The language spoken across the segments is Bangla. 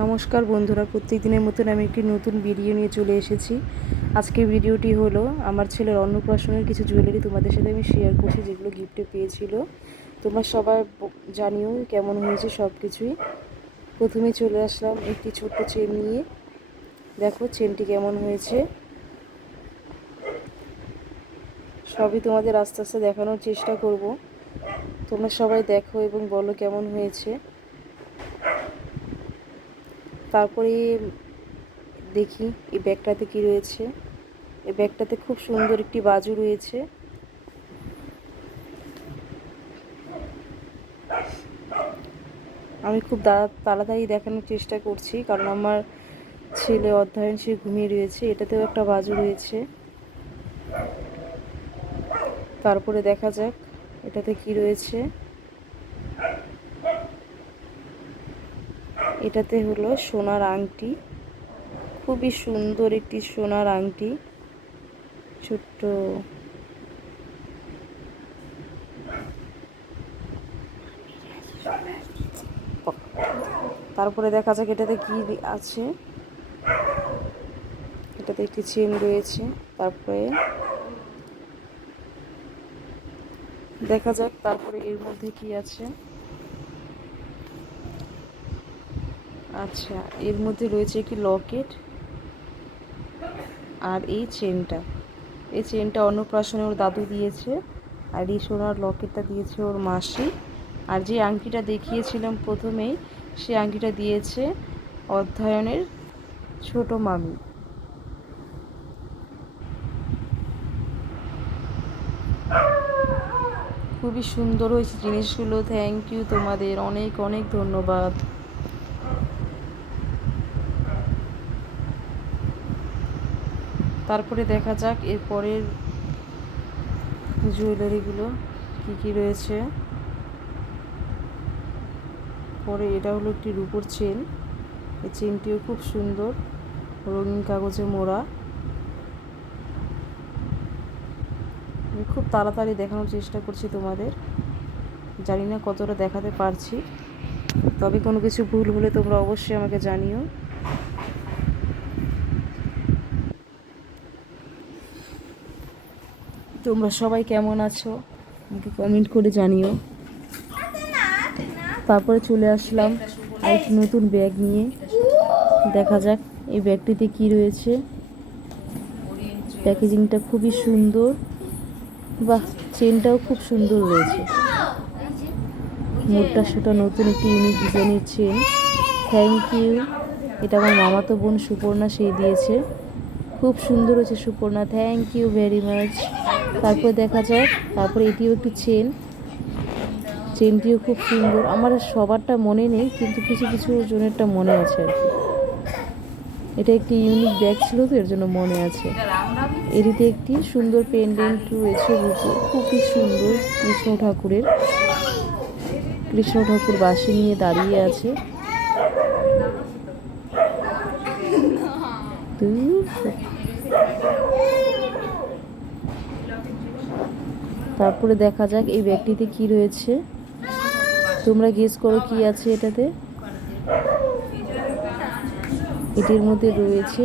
নমস্কার বন্ধুরা, প্রত্যেক দিনের মতন আমি একটি নতুন ভিডিও নিয়ে চলে এসেছি। আজকের ভিডিওটি হলো আমার ছেলের অন্নপ্রাশনের কিছু জুয়েলারি তোমাদের সাথে আমি শেয়ার করছি, যেগুলো গিফটে পেয়েছিল। তোমরা সবাই জানিও কেমন হয়েছে সব কিছুই। প্রথমে চলে আসলাম একটি ছোট্ট চেন নিয়ে। দেখো চেনটি কেমন হয়েছে, সবই তোমাদের আস্তে আস্তে দেখানোর চেষ্টা করব। তোমরা সবাই দেখো এবং বলো কেমন হয়েছে। তারপরে দেখি এই ব্যাগটাতে কি রয়েছে। এই ব্যাগটাতে খুব সুন্দর একটি বাজু রয়েছে। আমি খুব তাড়াতাড়ি দেখানোর চেষ্টা করছি, কারণ আমার ছেলে অধ্যয়ন সে ঘুমিয়ে রয়েছে। এটাতেও একটা বাজু রয়েছে। তারপরে দেখা যাক এটাতে কি রয়েছে। এটাতে হলো সোনার আংটি, খুবই সুন্দর একটি সোনার আংটি, ছোট্ট। তারপরে দেখা যাক এটাতে কি আছে। এটাতে একটি চেন রয়েছে। তারপরে দেখা যাক তারপরে এর মধ্যে কি আছে। আচ্ছা, এর মধ্যে রয়েছে একটি লকেট আর এই চেনটা অন্নপ্রাশনে ওর দাদু দিয়েছে, আর এই সোনার লকেটটা দিয়েছে ওর মাসি। আর যে আংটিটা দেখিয়েছিলাম প্রথমেই, সে আংটিটা দিয়েছে অধ্যয়নের ছোট মামি। খুবই সুন্দর হয়েছে জিনিসগুলো। থ্যাংক ইউ, তোমাদের অনেক অনেক ধন্যবাদ। তারপরে দেখা যাক এর পরের জুয়েলারিগুলো কি কি রয়েছে। পরে এটা হলো একটি রূপোর চেন। এই চেনটিও খুব সুন্দর, রঙিন কাগজে মোড়া। আমি খুব তাড়াতাড়ি দেখানোর চেষ্টা করছি তোমাদের, জানি না কতটা দেখাতে পারছি। তবে কোনো কিছু ভুল হলে তোমরা অবশ্যই আমাকে জানিও। তোমরা সবাই কেমন আছো আমাকে কমেন্ট করে জানিও। তারপরে চলে আসলাম আরেকটি নতুন ব্যাগ নিয়ে। দেখা যাক এই ব্যাগটিতে কি রয়েছে। প্যাকেজিংটা খুবই সুন্দর, বাহ, চেনটাও খুব সুন্দর রয়েছে। মোটটা সেটা নতুন একটি ইউনিক ডিজাইনের চেন। Thank you. এটা আমার মামাতো বোন সুপর্ণা, সেই দিয়েছে। খুব সুন্দর হয়েছে Suparna, thank you very much. তারপরে দেখা যাক, তারপরে এটিও একটি চেনটিও খুব সুন্দর। আমার সবারটা মনে নেই, কিন্তু কিছু কিছু জনেরটা মনে আছে আর কি। এটা একটি ইউনিক ব্যাগ ছিল তো, এর জন্য মনে আছে। এটিতে একটি সুন্দর পেন্ডেন্ট রয়েছে রূপোর, খুবই সুন্দর। কৃষ্ণ ঠাকুর বাঁশি নিয়ে দাঁড়িয়ে আছে। তারপরে দেখা যাক এই ব্যাগটিতে কি রয়েছে। তোমরা গেস করো কি আছে এটাতে। এটির মধ্যে রয়েছে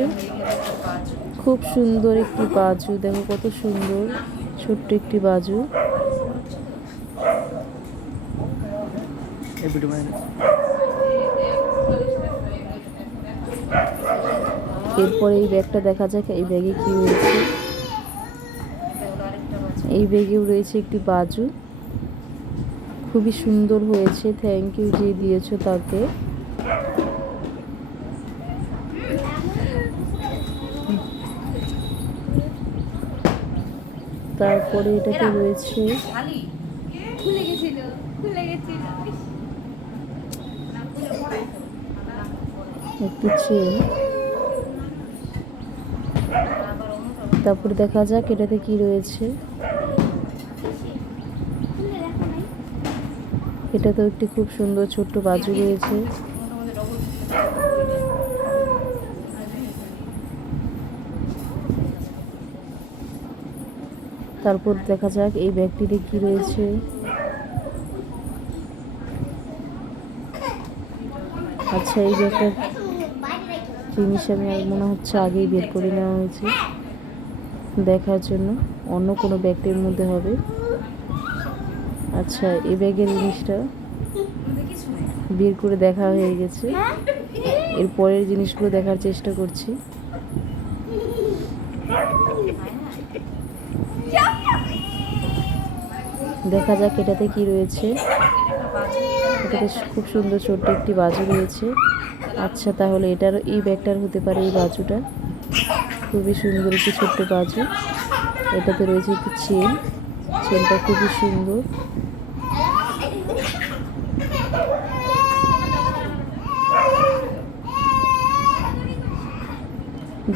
খুব সুন্দর একটি বাজু। দেখো কত সুন্দর, ছোট্ট একটি বাজু। এরপরে এই ব্যাগটা দেখা যাক এই ব্যাগে কি রয়েছে। এই ব্যাগেও রয়েছে একটি বাজু, খুবই সুন্দর হয়েছে। থ্যাংক ইউ যে দিয়েছো তাকে। তারপরে এটাতে রয়েছে একটি চেন। তারপরে দেখা যাক এটাতে কি রয়েছে। এটাতেও একটি খুব সুন্দর ছোট্ট বাজু রয়েছে। তারপর দেখা যাক এই ব্যাগটিতে কি রয়েছে। আচ্ছা, এই যে একটা জিনিস আমি মনে হচ্ছে আগেই বের করে নেওয়া হয়েছে দেখার জন্য, অন্য কোনো ব্যাগটির মধ্যে হবে। আচ্ছা, এই ব্যাগের জিনিসটা বের করে দেখা হয়ে গেছে, এর পরের জিনিসগুলো দেখার চেষ্টা করছি। দেখা যাক এটাতে কি রয়েছে। এটাতে খুব সুন্দর ছোট্ট একটি বাজু রয়েছে। আচ্ছা, তাহলে এটার এই ব্যাগটার হতে পারে এই বাজুটা। খুবই সুন্দর একটি ছোট্ট বাজু। এটাতে রয়েছে একটি চেনটা খুবই সুন্দর।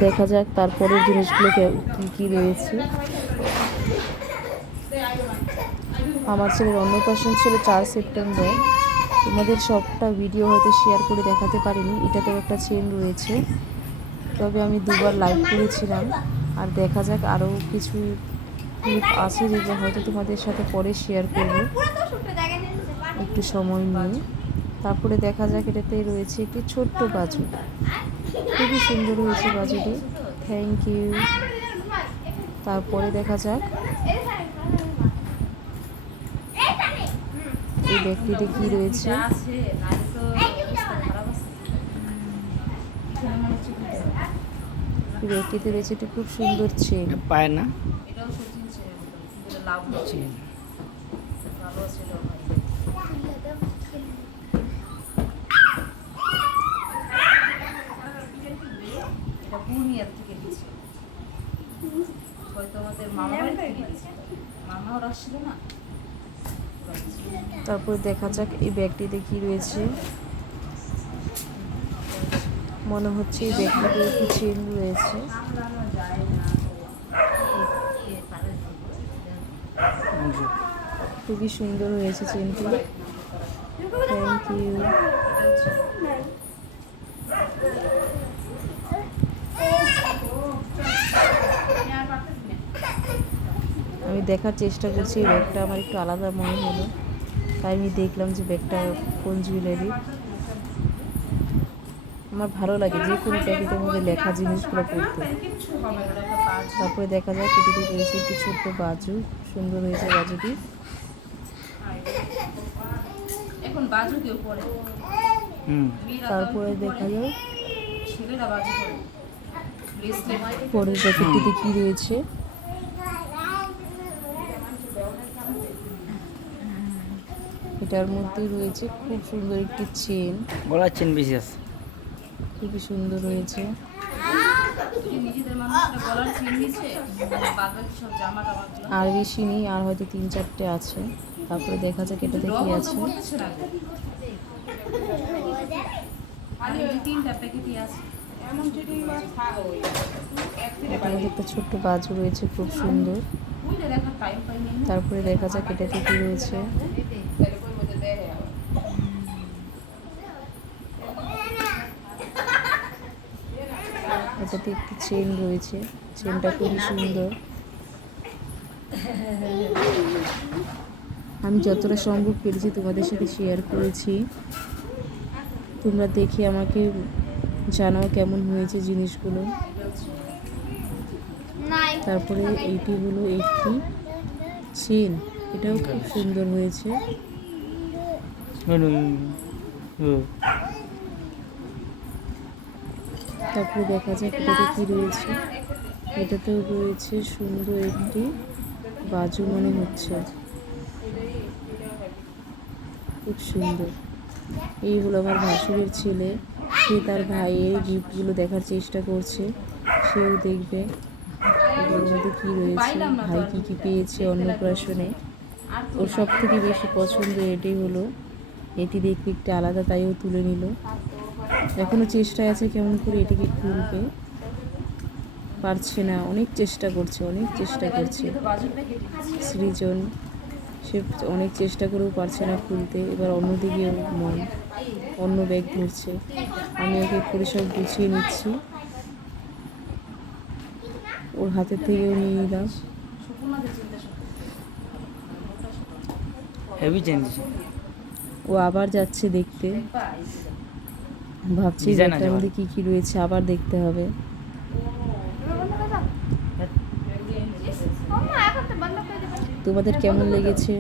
দেখা যাক তারপরের জিনিসগুলো কি কি রয়েছে। আমার ছেলের অন্নপ্রাশন ছিল 4 সেপ্টেম্বর। তোমাদের সবটা ভিডিও হয়তো শেয়ার করে দেখাতে পারিনি। এটাতেও একটা চেন রয়েছে, তবে আমি 2বার লাইভ করেছিলাম। আর দেখা যাক আরও কিছু ক্লিপ আছে যেগুলো হয়তো তোমাদের সাথে পরে শেয়ার করব একটু সময় নিয়ে। তারপরে দেখা যাক এটাতে রয়েছে একটি ছোট্ট বাজু, খুবই সুন্দর হয়েছে বাজুটি, থ্যাংক ইউ। তারপরে দেখা যাক এই ব্যাগটিতে কি রয়েছে। এই ব্যাগটিতে রয়েছে একটি খুব সুন্দর চেন। পায় না তারপরে দেখা যাক এই ব্যাগটিতে কি রয়েছে। মনে হচ্ছে এই ব্যাগটিতে একটি চেন রয়েছে। খুবই সুন্দর হয়েছে চেনটি, থ্যাংক ইউ। আমি দেখার চেষ্টা করছি, এই ব্যাগটা আমার একটু আলাদা মনে হলো, তাই আমি দেখলাম যে ব্যাগটা কোন জুয়েলারি। আমার ভালো লাগে যে কোনো প্যাকেটের মধ্যে লেখা জিনিসগুলো পড়তে। তারপরে দেখা যায় এটিতে রয়েছে একটি ছোট্ট বাজু, সুন্দর হয়েছে বাজুটি। তারপরে দেখা যায় পরের প্যাকেটটিতে কি রয়েছে। এটার মধ্যে রয়েছে খুব সুন্দর একটি চেন, গলার চেন বেশি আছে, খুবই সুন্দর হয়েছে। আর বেশি নেই, আর হয়তো 3-4টে আছে। তারপরে দেখা যাক এটাতে কি আছে। এখানে একটা ছোট্ট বাজু রয়েছে, খুব সুন্দর। তারপরে দেখা যাক এটাতে কি রয়েছে। এটাতে একটি চেন রয়েছে, চেনটা খুবই সুন্দর। আমি যতটা সম্ভব পেরেছি তোমাদের সাথে শেয়ার করেছি। তোমরা দেখে আমাকে জানাও কেমন হয়েছে জিনিসগুলো। তারপরে এইটি হলো একটি চেন, এটাও খুব সুন্দর হয়েছে। তারপরে দেখা যাক এটাতে কি রয়েছে। এটাতেও রয়েছে সুন্দর একটি বাজু মনে হচ্ছে, খুব সুন্দর। এই হলো আমার ভাসুরের ছেলে, সে তার ভাইয়ের গিফটগুলো দেখার চেষ্টা করছে, সেও দেখবে এগুলোর মধ্যে কী রয়েছে, ভাই কী কী পেয়েছে অন্নপ্রাশনে। ওর সব থেকে বেশি পছন্দ এটাই হলো, এটি দেখতে একটু আলাদা, তাইও তুলে নিল। এখনও চেষ্টায় আছে কেমন করে এটিকে খুলবে, পারছে না, অনেক চেষ্টা করছে সৃজন। সে অনেক চেষ্টা করেও পারছে না খুলতে। এবার অন্যদিকেও মন, অন্য ব্যাগ ধরছে। আমি ওকে করে সব গুছিয়ে নিচ্ছি, ওর হাতের থেকেও নিয়ে নিলাম। ও আবার যাচ্ছে দেখতে। ভাবছি Design ব্যাগটার আছে মধ্যে কী কী রয়েছে, আবার দেখতে হবে। তোমাদের কেমন লেগেছে